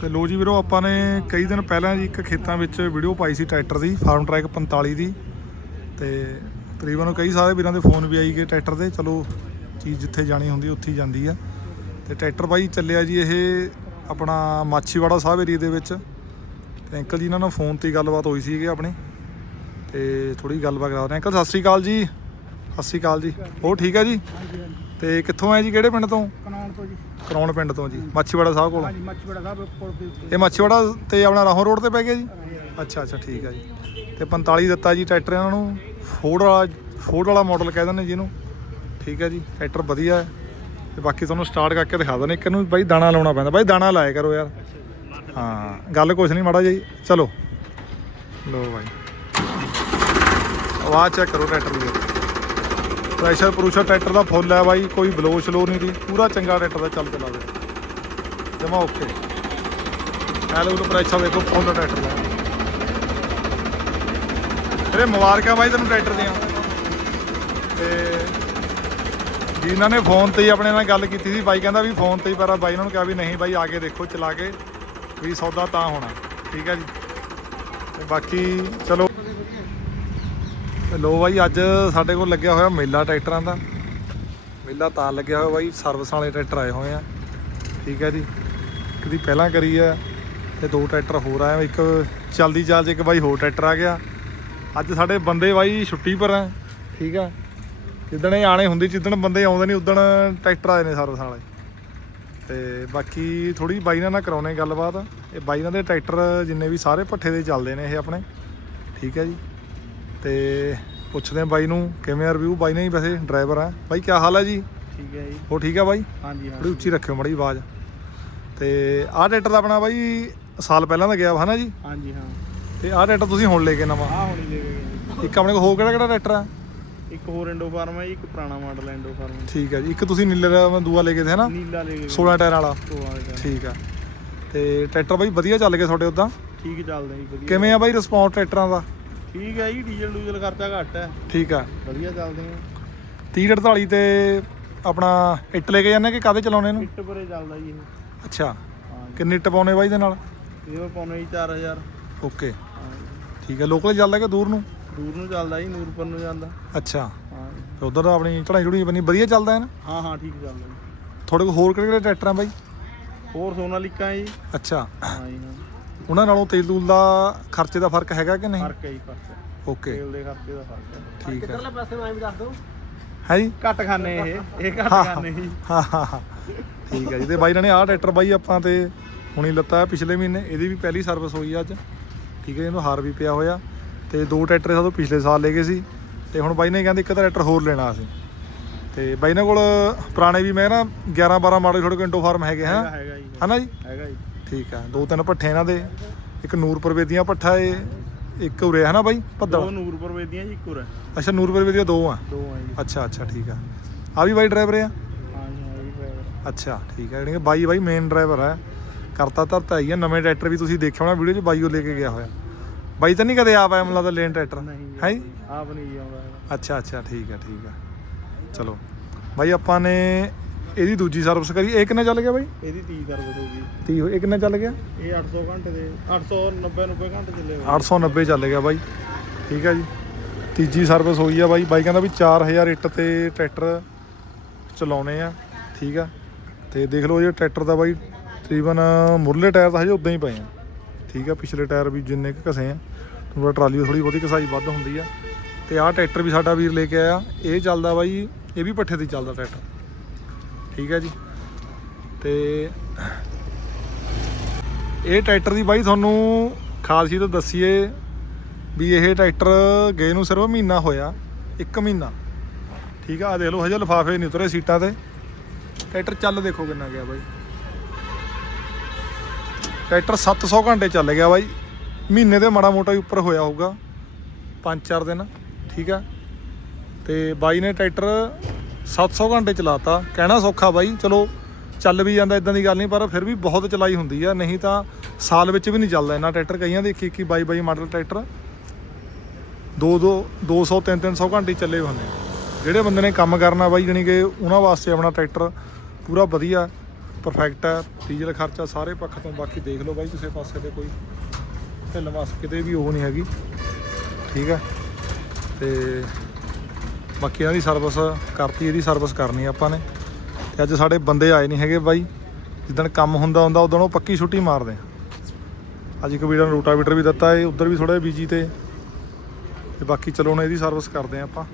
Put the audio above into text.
ਤੇ ਲੋ ਜੀ ਵੀਰੋ, ਆਪਾਂ ਨੇ ਕਈ ਦਿਨ ਪਹਿਲਾਂ ਜੀ ਇੱਕ ਖੇਤਾਂ ਵਿੱਚ ਵੀਡੀਓ ਪਾਈ ਸੀ ਟਰੈਕਟਰ ਦੀ ਫਾਰਮ ਟਰੈਕ 45 ਦੀ। ਤੇ ਤਕਰੀਬਨ ਕਈ ਸਾਰੇ ਵੀਰਾਂ ਦੇ ਫੋਨ ਵੀ ਆਈ ਗਏ ਟਰੈਕਟਰ ਦੇ, ਚਲੋ ਚੀਜ਼ ਜਿੱਥੇ ਜਾਣੀ ਹੁੰਦੀ, ਉੱਥੇ ਹੀ ਜਾਂਦੀ ਆ। ਤੇ ਟਰੈਕਟਰ ਬਾਈ ਚੱਲਿਆ ਜੀ ਇਹ ਆਪਣਾ ਮਾਛੀਵਾੜਾ ਸਾਹਿਬ ਏਰੀਆ ਦੇ ਵਿੱਚ। ਤੇ ਅੰਕਲ ਜੀ ਨਾਲ ਨਾ ਫੋਨ ਤੇ ਗੱਲਬਾਤ ਹੋਈ ਸੀਗੀ ਆਪਣੀ। ਤੇ ਥੋੜੀ ਗੱਲਬਾਤ ਕਰਾ ਰਹੇ ਅੰਕਲ, ਸਤਿ ਸ੍ਰੀ ਅਕਾਲ ਜੀ। ਸਤਿ ਸ੍ਰੀ ਅਕਾਲ ਜੀ। ਹੋਰ ਠੀਕ ਹੈ ਜੀ? ਤੇ ਕਿੱਥੋਂ ਆਏ ਜੀ? ਕਿਹੜੇ ਪਿੰਡ ਤੋਂ? ਕਨਾਉਣ ਤੋਂ ਜੀ। ਕਰੌਣ ਪਿੰਡ ਤੋਂ ਜੀ ਮਾਛੀਵਾੜਾ ਸਾਹਿਬ ਕੋਲ? ਹਾਂਜੀ ਮੱਛੀਵਾੜਾ ਸਾਹਿਬ ਦੇ ਉੱਤੇ। ਇਹ ਮਾਛੀਵਾੜਾ ਤੇ ਆਪਣਾ ਰਾਹੋਂ ਰੋਡ ਤੇ ਪੈ ਗਿਆ ਜੀ? ਅੱਛਾ ਅੱਛਾ ਠੀਕ ਆ ਜੀ। ਤੇ 45 ਦਿੱਤਾ ਜੀ ਟਰੈਕਟਰ ਇਹਨਾਂ ਨੂੰ। ਫੋਰਡ ਵਾਲਾ ਫੋਰਡ ਵਾਲਾ ਮਾਡਲ ਕਹਿ ਦਿੰਦੇ ਜਿਹਨੂੰ ਠੀਕ ਹੈ ਜੀ ਟਰੈਕਟਰ ਵਧੀਆ ਹੈ। ਤੇ ਬਾਕੀ ਤੁਹਾਨੂੰ ਸਟਾਰਟ ਕਰਕੇ ਦਿਖਾ ਦਿੰਦੇ ਇੱਕ ਨੂੰ ਬਾਈ ਦਾਣਾ ਲਾਉਣਾ ਪੈਂਦਾ। ਬਾਈ ਦਾਣਾ ਲਾਇਆ ਕਰੋ ਯਾਰ। ਹਾਂ ਗੱਲ ਕੁਛ ਨਹੀਂ ਮਾੜਾ ਜੀ। ਚਲੋ। ਲੋ ਬਾਈ। ਆਵਾਜ਼ ਚੈੱਕ ਕਰੋ ਟਰੈਕਟਰ ਦੀ। ਪ੍ਰੈਸ਼ਰ ਪ੍ਰੂਸ਼ਰ ਟਰੈਕਟਰ ਦਾ ਫੁੱਲ ਹੈ ਬਾਈ, ਕੋਈ ਬਲੋ ਸ਼ਲੋ ਨਹੀਂ ਦੀ। ਪੂਰਾ ਚੰਗਾ ਟਰੈਕਟਰ ਦਾ ਚੱਲ ਚਲਾ ਦੇ। ਜਮਾ ਓਕੇ। ਐ ਲੋ ਪ੍ਰੈਸ਼ਰ ਦੇਖੋ, ਫੁੱਲ ਟਰੈਕਟਰ ਦਾ। ਤੇਰੇ ਮੁਬਾਰਕਾਂ ਬਾਈ ਤੈਨੂੰ ਟਰੈਕਟਰ ਦੀਆਂ। ਤੇ ਜਿਨ੍ਹਾਂ ਨੇ ਫੋਨ ਤੇ ਹੀ ਆਪਣੇ ਨਾਲ ਗੱਲ ਕੀਤੀ ਸੀ, ਬਾਈ ਕਹਿੰਦਾ ਵੀ ਫੋਨ ਤੇ ਹੀ, ਪਰ ਬਾਈ ਉਹਨਾਂ ਨੂੰ ਕਿਹਾ ਵੀ ਨਹੀਂ ਬਾਈ, ਆ ਕੇ ਦੇਖੋ, ਚਲਾ ਕੇ ਵੀ ਸੌਦਾ ਤਾਂ ਹੋਣਾ। ਠੀਕ ਹੈ ਜੀ। ਤੇ ਬਾਕੀ, ਚਲੋ ਤੇ ਲੋ ਬਾਈ, ਅੱਜ ਸਾਡੇ ਕੋਲ ਲੱਗਿਆ ਹੋਇਆ ਮੇਲਾ ਟਰੈਕਟਰਾਂ ਦਾ। ਮੇਲਾ ਤਾਂ ਲੱਗਿਆ ਹੋਇਆ ਬਾਈ, ਸਰਵਿਸ ਵਾਲੇ ਟਰੈਕਟਰ ਆਏ ਹੋਏ ਆ। ਠੀਕ ਹੈ ਜੀ। ਇੱਕ ਦੀ ਪਹਿਲਾਂ ਕਰੀ ਆ ਤੇ ਦੋ ਟਰੈਕਟਰ ਹੋਰ ਆਏ ਆ। ਇੱਕ ਚਲਦੀ ਚਾਲ 'ਚ ਇੱਕ ਬਾਈ ਹੋਰ ਟਰੈਕਟਰ ਆ ਗਿਆ। ਅੱਜ ਸਾਡੇ ਬੰਦੇ ਬਾਈ ਛੁੱਟੀ ਪਰ ਆ। ਠੀਕ ਆ। ਜਿੱਦਣ ਇਹ ਆਣੇ ਹੁੰਦੇ, ਜਿੱਦਣ ਬੰਦੇ ਆਉਂਦੇ ਨਹੀਂ, ਉਦਣ ਟਰੈਕਟਰ ਆਏ ਨੇ ਸਰਵਿਸ ਵਾਲੇ। ਤੇ ਬਾਕੀ ਥੋੜੀ ਬਾਈ ਨਾਲ ਨਾ ਕਰਾਉਣੇ ਗੱਲਬਾਤ। ਇਹ ਬਾਈ ਨਾਲ ਦੇ ਟਰੈਕਟਰ ਜਿੰਨੇ ਵੀ ਸਾਰੇ ਪੱਠੇ ਦੇ ਚੱਲਦੇ ਨੇ ਇਹ ਆਪਣੇ। ਠੀਕ ਹੈ ਜੀ। ਤੇ ਪੁੱਛਦੇ ਆ ਬਾਈ ਨੂੰ ਕਿਵੇਂ ਆ ਰਿਵਿਊ ਬਾਈ ਨੇ ਹੀ ਵੈਸੇ ਡਰਾਈਵਰ ਆ। ਬਾਈ ਕੀ ਹਾਲ ਹੈ ਜੀ? ਠੀਕ ਹੈ ਜੀ। ਹੋ ਠੀਕ ਆ ਬਾਈ? ਹਾਂਜੀ ਹਾਂ ਥੋੜੀ ਉੱਚੀ ਰੱਖਿਓ ਮੜੀ ਆਵਾਜ਼। ਤੇ ਆਹ ਟਰੈਕਟਰ ਦਾ ਆਪਣਾ ਬਾਈ ਸਾਲ ਪਹਿਲਾਂ ਦਾ ਗਿਆ ਵਾ ਹਨਾ ਜੀ? ਹਾਂਜੀ ਹਾਂ। ਤੇ ਆਹ ਟਰੈਕਟਰ ਤੁਸੀਂ ਹੁਣ ਲੈ ਕੇ ਨਵਾਂ? ਆਹ ਹੁਣੀ ਲੈ ਕੇ ਗਏ ਇੱਕ ਆਪਣੇ ਕੋਲ ਹੋਰ ਕਿਹੜਾ ਕਿਹੜਾ ਟਰੈਕਟਰ ਆ। ਇੱਕ ਹੋਰ ਇੰਡੋ ਫਾਰਮ ਹੈ ਜੀ, ਇੱਕ ਪੁਰਾਣਾ ਮਾਡਲ ਹੈ ਇੰਡੋ ਫਾਰਮ ਠੀਕ ਹੈ ਜੀ। ਇੱਕ ਤੁਸੀਂ ਨੀਲੇ ਦਾ ਦੂਆ ਲੈ ਕੇ ਤੇ ਹਨਾ? ਨੀਲਾ ਲੈ ਕੇ ਗਏ। 16 ਟਾਇਰ ਵਾਲਾ। ਠੀਕ ਆ। ਤੇ ਟਰੈਕਟਰ ਬਾਈ ਵਧੀਆ ਚੱਲ ਗਿਆ ਤੁਹਾਡੇ ਉਦਾਂ? ਠੀਕ ਚੱਲਦਾ ਜੀ ਵਧੀਆ। ਕਿਵੇਂ ਆ ਬਾਈ ਰਿਸਪੌਂਸ ਟਰੈਕਟਰਾਂ ਦਾ? ਠੀਕ ਹੈ ਜੀ ਡੀਜ਼ਲ ਡੂਜ਼ਲ ਖਰਚਾ ਘੱਟ ਹੈ। ਠੀਕ ਆ। ਵਧੀਆ ਚੱਲਦੇ ਆ 3048 ਤੇ ਆਪਣਾ ਇੱਟ ਲੈ ਕੇ ਜਾਂਦੇ ਕਿ ਕਾਦੇ ਚਲਾਉਣੇ ਇਹਨੂੰ ਫਿੱਟ ਪਰੇ ਚੱਲਦਾ ਜੀ ਇਹ। ਅੱਛਾ। ਹਾਂ ਕਿੰਨੇ ਇੱਟ ਪਾਉਣੇ ਬਾਈ ਦੇ ਨਾਲ? ਜੀ ਇਹ ਪਾਉਣੇ ਜੀ 4000 ਓਕੇ। ਹਾਂ ਜੀ। ਠੀਕ ਆ ਲੋਕਲ ਚੱਲਦਾ ਕਿ ਦੂਰ ਨੂੰ? ਦੂਰ ਨੂੰ ਚੱਲਦਾ ਜੀ ਨੂਰਪੁਰ ਨੂੰ ਜਾਂਦਾ ਅੱਛਾ। ਹਾਂ ਜੀ। ਤੇ ਉਧਰ ਦਾ ਆਪਣੀ ਚੜਾਈ ਚੜੂਈ ਬਣੀ ਵਧੀਆ ਚੱਲਦਾ ਹੈ ਨਾ? ਹਾਂ ਹਾਂ ਠੀਕ ਚੱਲਦਾ ਜੀ। ਤੁਹਾਡੇ ਕੋਲ ਹੋਰ ਕਿਹੜੇ ਕਿਹੜੇ ਟਰੈਕਟਰ ਆ ਬਾਈ? ਹੋਰ ਸੋਨਾਲੀਕਾ ਹੈ ਜੀ। ਅੱਛਾ। ਹਾਂ ਜੀ ਹਾਂ। ਉਹਨਾਂ ਨਾਲੋਂ ਤੇਲ ਤੂਲ ਦਾ ਖਰਚੇ ਦਾ ਫ਼ਰਕ ਹੈਗਾ ਕਿ ਨਹੀਂ? ਫ਼ਰਕ ਹੈ ਜੀ ਫ਼ਰਕ ਓਕੇ। ਤੇਲ ਦੇ ਖਰਚੇ ਦਾ ਫ਼ਰਕ ਹੈ। ਠੀਕ ਹੈ। ਕਿੱਧਰਲੇ ਪਾਸੇ ਨੂੰ ਐਂ ਵੀ ਦੱਸ ਦੋ ਹੈ ਜੀ? ਘੱਟ ਖਾਣੇ ਇਹ। ਇਹ ਘੱਟ ਹਾਂ। ਖਾਣੇ ਜੀ। ਹਾਂ ਹਾਂ ਹਾਂ। ਠੀਕ ਹੈ ਜੀ। ਤੇ ਬਾਈ ਇਹਨਾਂ ਨੇ ਆਹ ਟਰੈਕਟਰ ਬਾਈ ਆਪਾਂ ਤੇ ਹੁਣੀ ਲੱਤਾ ਹੈ ਪਿਛਲੇ ਮਹੀਨੇ। ਇਹਦੀ ਵੀ ਪਹਿਲੀ ਸਰਵਿਸ ਹੋਈ ਆ ਅੱਜ। ਠੀਕ ਹੈ ਇਹਨੂੰ ਹਾਰ ਵੀ ਪਿਆ ਹੋਇਆ। ਤੇ ਦੋ ਟਰੈਕਟਰ ਸਾਦੋਂ ਪਿਛਲੇ ਸਾਲ ਲੈ ਗਏ ਸੀ। ਤੇ ਹੁਣ ਬਾਈ ਨੇ ਕਹਿੰਦੇ ਇੱਕ ਟਰੈਕਟਰ ਹੋਰ ਲੈਣਾ ਅਸੀਂ। ਤੇ ਬਾਈ ਇਹਨਾਂ ਕੋਲ ਪੁਰਾਣੇ ਵੀ ਮੈਂ ਨਾ 11 12 ਮਾਡਲ ਥੋੜੇ ਇੰਟੋ ਫਾਰਮ ਹੈਗੇ ਹਾਂ? ਹੈਗਾ ਹੈਗਾ ਜੀ। ਹਨਾ ਜੀ? ਹੈਗਾ ਜੀ। ਠੀਕ ਆ। ਦੋ ਤਿੰਨ ਪੱਠੇ ਇਹਨਾਂ ਦੇ। ਇੱਕ ਨੂਰਪੁਰ ਵੇਦੀਆਂ ਪੱਠਾ ਏ ਇੱਕ ਉਰੇ ਹੈ ਨਾ ਬਾਈ? ਦੋ ਭੱਦਲ ਨੂਰਪੁਰ ਵੇਦੀਆਂ ਜੀ ਇੱਕੋ ਹੈ ਅੱਛਾ ਨੂਰਪੁਰ ਵੇਦੀਆਂ ਦੋ ਆ? ਦੋ ਆ ਜੀ। ਅੱਛਾ ਅੱਛਾ ਠੀਕ ਆ। ਆ ਵੀ ਬਾਈ ਡਰਾਈਵਰ ਆ? ਹਾਂ ਹਾਂ। ਅੱਛਾ ਠੀਕ ਹੈ ਜਿਹੜੇ ਬਾਈ ਬਾਈ ਮੇਨ ਡਰਾਈਵਰ ਹੈ ਕਰਤਾ ਧਰਤਾ ਹੀ ਆ। ਨਵੇਂ ਟਰੈਕਟਰ ਵੀ ਤੁਸੀਂ ਦੇਖਿਆ ਹੋਣਾ ਵੀਡੀਓ 'ਚ ਬਾਈ ਉਹ ਲੈ ਕੇ ਗਿਆ ਹੋਇਆ। ਬਾਈ ਤਾਂ ਨਹੀਂ ਕਦੇ ਆਪ ਆਇਆ ਮਤਲਬ ਲੈਣ ਟਰੈਕਟਰ? ਹੈ? ਆਪ ਨਹੀਂ ਆਉਂਦਾ। ਅੱਛਾ ਅੱਛਾ ਠੀਕ ਹੈ ਠੀਕ ਹੈ ਚਲੋ। ਬਾਈ ਆਪਾਂ ਨੇ ਇਹਦੀ ਦੂਜੀ ਸਰਵਿਸ ਕਰੀ। ਇਹ ਕਿੰਨਾ ਚੱਲ ਗਿਆ ਬਾਈ? ਇਹਦੀ 30 ਕਰ ਬਦੋਗੀ 30 ਇਹ ਕਿੰਨਾ ਚੱਲ ਗਿਆ? ਇਹ 800 ਘੰਟੇ ਦੇ 890 90 ਘੰਟੇ ਚੱਲੇ ਹੋਏ। 890 ਚੱਲ ਗਿਆ ਬਾਈ। ਠੀਕ ਹੈ ਜੀ। ਤੀਜੀ ਸਰਵਿਸ ਹੋਈ ਆ ਬਾਈ। ਬਾਈ ਕਹਿੰਦਾ ਵੀ 4000 ਇੱਟ ਤੇ ਟਰੈਕਟਰ ਚਲਾਉਣੇ ਆ। ਠੀਕ ਆ। ਤੇ ਦੇਖ ਲਓ ਇਹ ਟਰੈਕਟਰ ਦਾ ਬਾਈ ਤਕਰੀਬਨ ਮੁਰਲੇ ਟਾਇਰ ਤਾਂ ਹਜੇ ਉਦਾਂ ਹੀ ਪਏ ਆ। ਠੀਕ ਆ। ਪਿਛਲੇ ਟਾਇਰ ਵੀ ਜਿੰਨੇ ਕੁ ਘਸੇ ਆ। ਥੋੜਾ ਟਰਾਲੀ ਥੋੜੀ ਬਹੁਤੀ ਘਸਾਈ ਵੱਧ ਹੁੰਦੀ ਆ। ਤੇ ਆਹ ਟਰੈਕਟਰ ਵੀ ਸਾਡਾ ਵੀਰ ਲੈ ਕੇ ਆਇਆ। ਇਹ ਚੱਲਦਾ ਬਾਈ ਇਹ ਵੀ ਪੱਠੇ ਤੇ ਚੱਲਦਾ ਟਰੈਕਟਰ। ਠੀਕ ਹੈ ਜੀ। ਤੇ ਇਹ ਟਰੈਕਟਰ ਦੀ ਬਾਈ ਤੁਹਾਨੂੰ ਖਾਸੀਅਤ ਦੱਸੀਏ ਵੀ ਇਹ ਟਰੈਕਟਰ ਗਏ ਨੂੰ ਸਿਰਫ ਮਹੀਨਾ ਹੋਇਆ, ਇੱਕ ਮਹੀਨਾ। ਠੀਕ ਆ ਆ ਦੇਖ ਲਓ, ਹਜੇ ਲਿਫਾਫੇ ਨਹੀਂ ਉਤਰੇ ਸੀਟਾਂ ਤੇ। ਟਰੈਕਟਰ ਚੱਲ ਦੇਖੋ ਕਿੰਨਾ ਗਿਆ ਬਾਈ। ਟਰੈਕਟਰ 700 ਘੰਟੇ ਚੱਲ ਗਿਆ ਬਾਈ। ਮਹੀਨੇ ਦੇ ਮਾੜਾ ਮੋਟਾ ਹੀ ਉੱਪਰ ਹੋਇਆ ਹੋਊਗਾ 5-4 ਦਿਨ। ਠੀਕ ਆ। ਤੇ ਬਾਈ ਨੇ ਟਰੈਕਟਰ 700 ਘੰਟੇ ਚਲਾਤਾ, ਕਹਿਣਾ ਸੌਖਾ ਬਾਈ, ਚਲੋ ਚੱਲ ਵੀ ਜਾਂਦਾ ਇਦਾਂ ਦੀ ਗੱਲ ਨਹੀਂ, ਪਰ ਫਿਰ ਵੀ ਬਹੁਤ ਚਲਾਈ ਹੁੰਦੀ ਆ, ਨਹੀਂ ਤਾਂ ਸਾਲ ਵਿੱਚ ਵੀ ਨਹੀਂ ਚੱਲਦਾ ਇੰਨਾ ਟਰੈਕਟਰ, ਕਈਆਂ ਦੇ 21 22 22 ਮਾਡਲ ਟਰੈਕਟਰ। 2 2 200 3 300 ਘੰਟੇ ਚੱਲੇ ਹੋਏ ਹੁੰਦੇ ਜਿਹੜੇ ਬੰਦੇ ਨੇ ਕੰਮ ਕਰਨਾ ਬਾਈ, ਜਾਣੀ ਕਿ ਉਹਨਾਂ ਵਾਸਤੇ ਆਪਣਾ ਟਰੈਕਟਰ ਪੂਰਾ ਵਧੀਆ ਪਰਫੈਕਟ ਹੈ ਡੀਜ਼ਲ ਖਰਚਾ ਸਾਰੇ ਪੱਖ ਤੋਂ ਬਾਕੀ ਦੇਖ ਲਓ ਬਾਈ, ਕਿਸੇ ਪਾਸੇ ਤੇ ਕੋਈ ਢਿੱਲ ਮਸ ਕਿਤੇ ਵੀ ਉਹ ਨਹੀਂ ਹੈਗੀ। ਠੀਕ ਹੈ ਤੇ ਬਾਕੀ ਇਹਨਾਂ ਦੀ ਸਰਵਿਸ ਕਰਤੀ, ਇਹਦੀ ਸਰਵਿਸ ਕਰਨੀ ਆਪਾਂ ਨੇ। ਤੇ ਅੱਜ ਸਾਡੇ ਬੰਦੇ ਆਏ ਨਹੀਂ ਹੈਗੇ ਬਾਈ। ਜਿੱਦਣ ਕੰਮ ਹੁੰਦਾ ਹੁੰਦਾ, ਉਦੋਂ ਉਹ ਪੱਕੀ ਛੁੱਟੀ ਮਾਰਦੇ ਆ। ਅੱਜ ਇੱਕ ਵੀਰਾਂ ਨੂੰ ਰੋਟਾਵੀਟਰ ਵੀ ਦਿੱਤਾ ਏ, ਉਧਰ ਵੀ ਥੋੜਾ ਬਿਜ਼ੀ ਤੇ। ਤੇ ਬਾਕੀ ਚਲੋ ਹੁਣ ਇਹਦੀ ਸਰਵਿਸ ਕਰਦੇ ਆ ਆਪਾਂ।